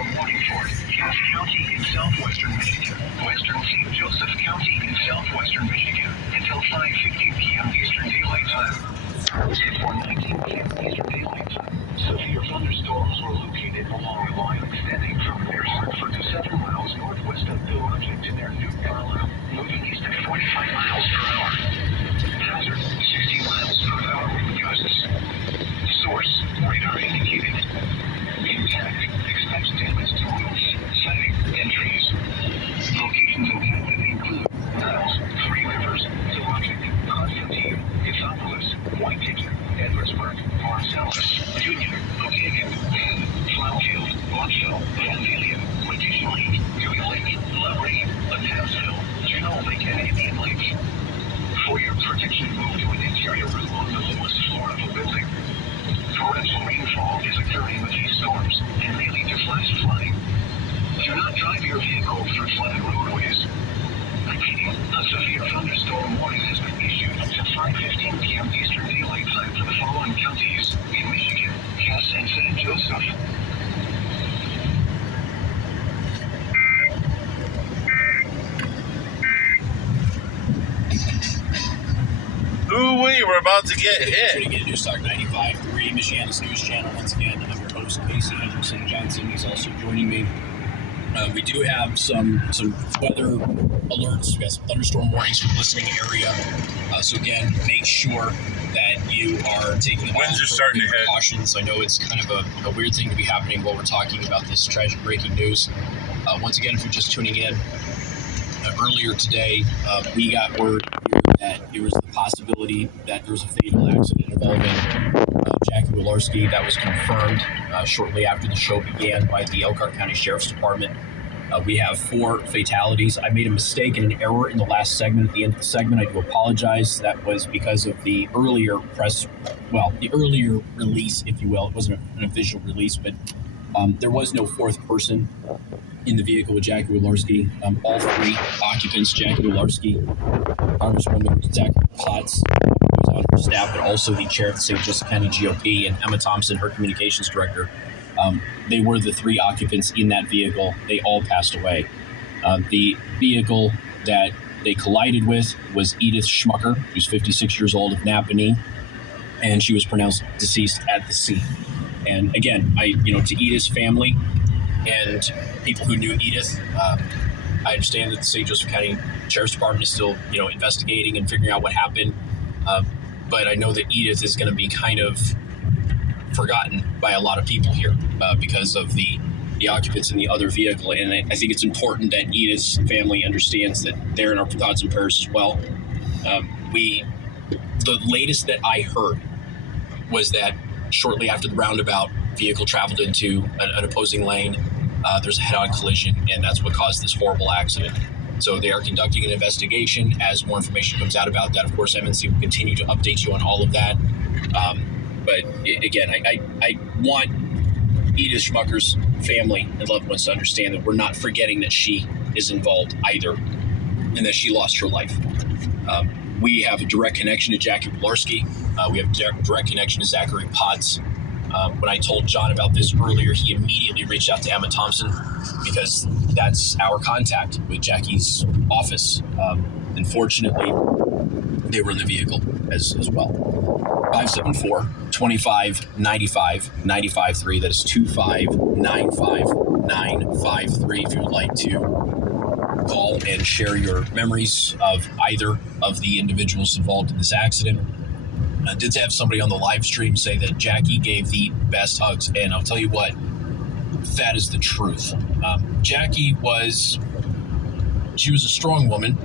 thunderstorm warning for Cass County in southwestern Michigan, western St. Joseph County in southwestern Michigan, until 5:15 p.m. Eastern Daylight Time. For 19 p.m. Eastern Daylight Time, severe thunderstorms were located along a line extending from near Hartford to 7 miles northwest of Bill Object to near New Carlisle, moving east at 45 miles per hour. Hazard, 60 miles per hour wind gusts. Source, radar indicated. Impact, expect damage to roofs, siding, and trees. Locations impacted include Niles, Three Rivers, Bill Object, Constantine, Cassopolis, White Ticket, Edwardsburg, Marcellus, Union, Buchanan, Penn, Floundfield, Bonneville, Vandalia, British Lake, Dewey Lake, Lowry, Adamsville, Juneau Lake, and Indian Lake. For your protection, move to an interior room on the lowest floor of a building. Torrential rainfall is occurring with these storms and may lead to flash flooding. Do not drive your vehicle through flooded roadways. Repeating, a severe thunderstorm warning has been issued until 5:15 p.m. Eastern Daylight Time for the following counties in Michigan, Cass and St. Joseph. Ooh-wee, we're about to get hit. Tuning in to Newstalk 95.3, Michiana's news channel. Once again, I'm your host, Casey Anderson. Johnson is also joining me. We do have some weather alerts. We got some thunderstorm warnings for the listening area. So again, make sure that you are taking the winds are starting to hit. Precautions. I know it's kind of a weird thing to be happening while we're talking about this tragic breaking news. Once again, if you're just tuning in, earlier today, we got word that there was the possibility that there was a fatal accident involving Jackie Walorski. That was confirmed shortly after the show began by the Elkhart County Sheriff's Department. We have 4 fatalities. I made a mistake and an error in the last segment. At the end of the segment, I do apologize. That was because of the earlier release, if you will. It wasn't an official release, but there was no 4th person in the vehicle with Jackie Walorski. All 3 occupants, Jackie Walorski, Congresswoman Jackie Potts, who was on her staff, but also the chair of the St. Joseph County GOP, and Emma Thompson, her communications director. They were the 3 occupants in that vehicle. They all passed away. The vehicle that they collided with was Edith Schmucker, who's 56 years old, of Napanee, and she was pronounced deceased at the scene. And again, to Edith's family and people who knew Edith, I understand that the St. Joseph County Sheriff's Department is still, investigating and figuring out what happened. But I know that Edith is going to be kind of forgotten by a lot of people here because of the occupants in the other vehicle. And I think it's important that Edith's family understands that they're in our thoughts and prayers as well. The latest that I heard was that shortly after the roundabout, vehicle traveled into an opposing lane. There's a head-on collision, and that's what caused this horrible accident. So they are conducting an investigation. As more information comes out about that, of course, MNC will continue to update you on all of that. But again, I want Edith Schmucker's family and loved ones to understand that we're not forgetting that she is involved either, and that she lost her life. We have a direct connection to Jackie Walorski. We have a direct connection to Zachary Potts. When I told John about this earlier, he immediately reached out to Emma Thompson because that's our contact with Jackie's office. Unfortunately, they were in the vehicle as well. 574-2595-953. That is 2595953 if you would like to call and share your memories of either of the individuals involved in this accident. I did have somebody on the live stream say that Jackie gave the best hugs, and I'll tell you what, that is the truth. Jackie was a strong woman,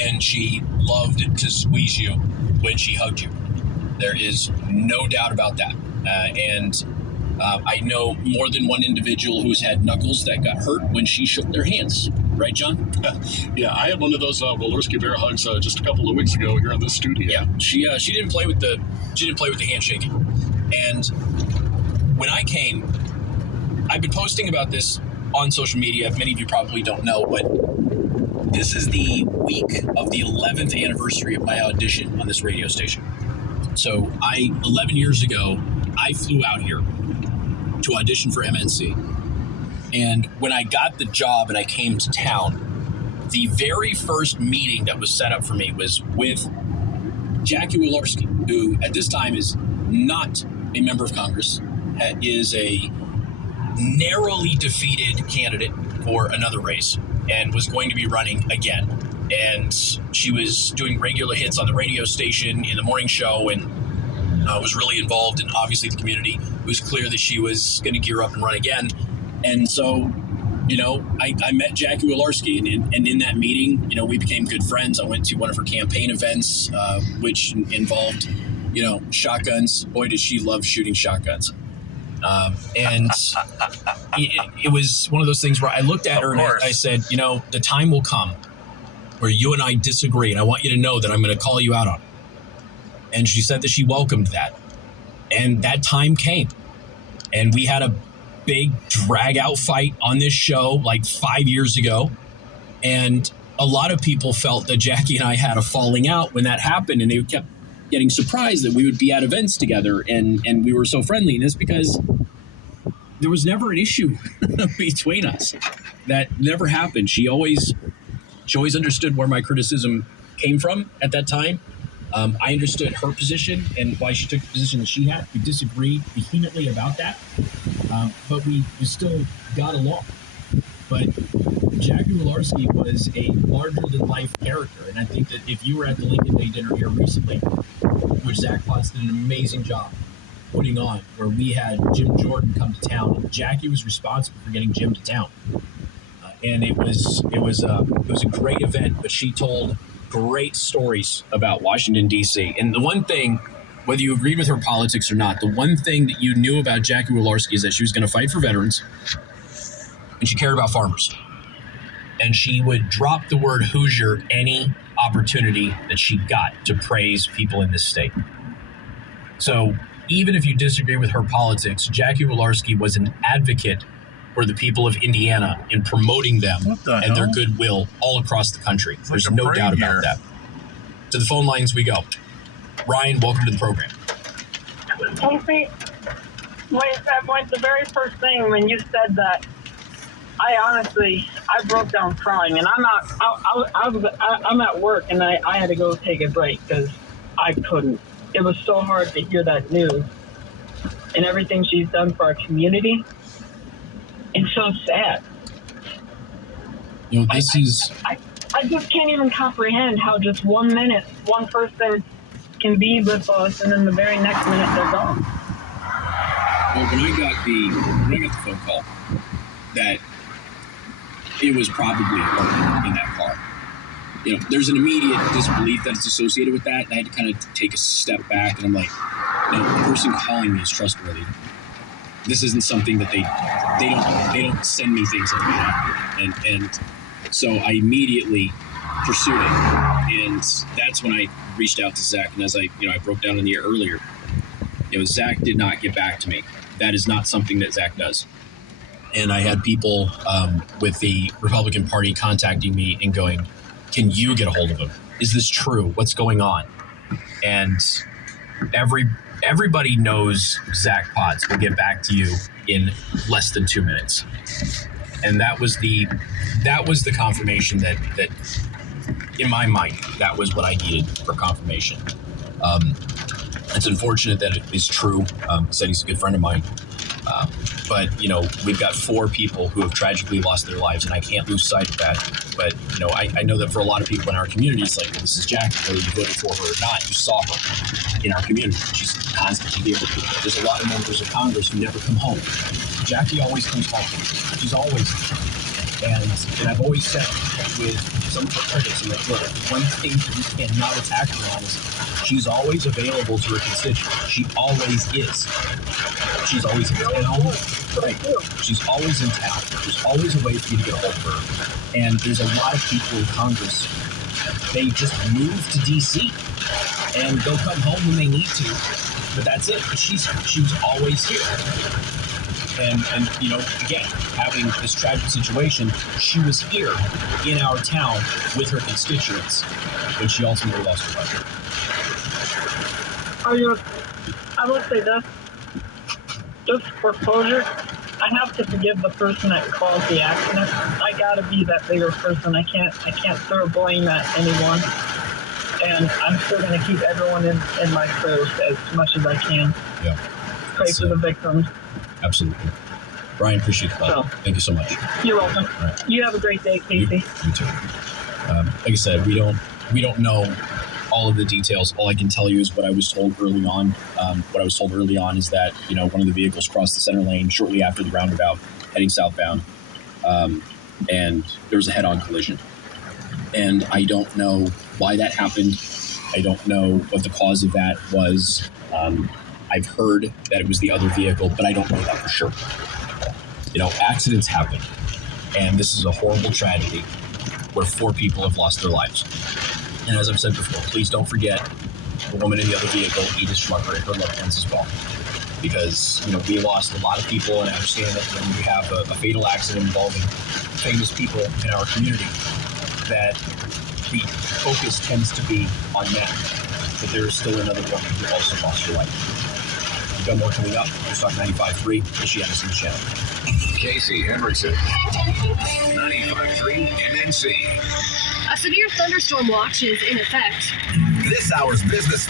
and she loved to squeeze you when she hugged you. There is no doubt about that. And I know more than one individual who's had knuckles that got hurt when she shook their hands. Right, John? Yeah, I had one of those Walorski bear hugs just a couple of weeks ago here in the studio. Yeah, she didn't play with the handshaking. And when I came, I've been posting about this on social media. Many of you probably don't know, but this is the week of the 11th anniversary of my audition on this radio station. So 11 years ago, I flew out here to audition for MNC. And when I got the job and I came to town, the very first meeting that was set up for me was with Jackie Walorski, who at this time is not a member of Congress, is a narrowly defeated candidate for another race and was going to be running again. And she was doing regular hits on the radio station in the morning show and was really involved in, obviously, the community. It was clear that she was going to gear up and run again. And so, I met Jackie Walorski, and in that meeting, we became good friends. I went to one of her campaign events, which involved, shotguns. Boy, did she love shooting shotguns. And it was one of those things where I looked at her and I said, the time will come where you and I disagree, and I want you to know that I'm going to call you out on it. And she said that she welcomed that. And that time came. And we had a big drag out fight on this show like 5 years ago. And a lot of people felt that Jackie and I had a falling out when that happened. And they kept getting surprised that we would be at events together and we were so friendly. And it's because there was never an issue between us. That never happened. She always understood where my criticism came from at that time. I understood her position and why she took the position that she had. We disagreed vehemently about that, but we still got along. But Jackie Walorski was a larger-than-life character, and I think that if you were at the Lincoln Day dinner here recently, which Zach Potts did an amazing job putting on, where we had Jim Jordan come to town, and Jackie was responsible for getting Jim to town. And it was a great event, but she told great stories about Washington, D.C. And the one thing, whether you agreed with her politics or not, the one thing that you knew about Jackie Walorski is that she was going to fight for veterans, and she cared about farmers. And she would drop the word Hoosier any opportunity that she got to praise people in this state. So even if you disagree with her politics, Jackie Walorski was an advocate for the people of Indiana in promoting them and their goodwill all across the country. There's no doubt about that. To the phone lines we go. Ryan, welcome to the program. Casey, when the very first thing when you said that, I broke down crying, and I'm at work, and I had to go take a break because I couldn't. It was so hard to hear that news and everything she's done for our community. It's so sad. I just can't even comprehend how just 1 minute, one person can be with us, and then the very next minute they're gone. Well, when I got the phone call that it was probably her in that car, there's an immediate disbelief that's associated with that, and I had to kind of take a step back, and I'm like, no, the person calling me is trustworthy. This isn't something that they don't send me things like that. And so I immediately pursued it. And that's when I reached out to Zach. And as I broke down in the air earlier, Zach did not get back to me. That is not something that Zach does. And I had people with the Republican Party contacting me and going, can you get a hold of him? Is this true? What's going on? And everybody knows Zach Potts will get back to you in less than 2 minutes. And that was the confirmation that in my mind, that was what I needed for confirmation. It's unfortunate that it is true. Said he's a good friend of mine. But, we've got 4 people who have tragically lost their lives, and I can't lose sight of that. But, I know that for a lot of people in our community, it's like, well, this is Jackie, whether you voted for her or not, you saw her in our community. She's constantly here. There's a lot of members of Congress who never come home. Jackie always comes home. She's always here. And I've always said with some of her critics, look, one thing that we cannot attack her on is she's always available to her constituents. She always is. She's always in town. Right. She's always in town. There's always a way for you to get a hold of her. And there's a lot of people in Congress, they just move to D.C. and they'll come home when they need to. But that's it. But she's always here. And again, having this tragic situation, she was here in our town with her constituents when she ultimately lost her life. I would say this. This foreclosure I have to forgive the person that caused the accident. I gotta be that bigger person. I can't throw blame at anyone. And I'm still gonna keep everyone in my prayers as much as I can. Yeah. Pray for the victims. Absolutely. Brian, appreciate the call. So, Thank you so much. You're welcome. All right. You have a great day, Casey. You too. Like I said, we don't know all of the details. All I can tell you is what I was told early on. What I was told early on is that, you know, one of the vehicles crossed the center lane shortly after the roundabout, heading southbound, and there was a head-on collision. And I don't know why that happened. I don't know what the cause of that was. I've heard that it was the other vehicle, but I don't know that for sure. You know, accidents happen, and this is a horrible tragedy where 4 people have lost their lives. And as I've said before, please don't forget the woman in the other vehicle, Edith Schmucker, and her loved ones as well. Because, you know, we lost a lot of people, and I understand that when you have a fatal accident involving famous people in our community, that the focus tends to be on them. But there is still another woman who also lost her life. We've got more coming up. News Talk 95.3, Michiana in the channel. Casey Hendrickson, 95.3 MNC. A severe thunderstorm watch is in effect. This hour's business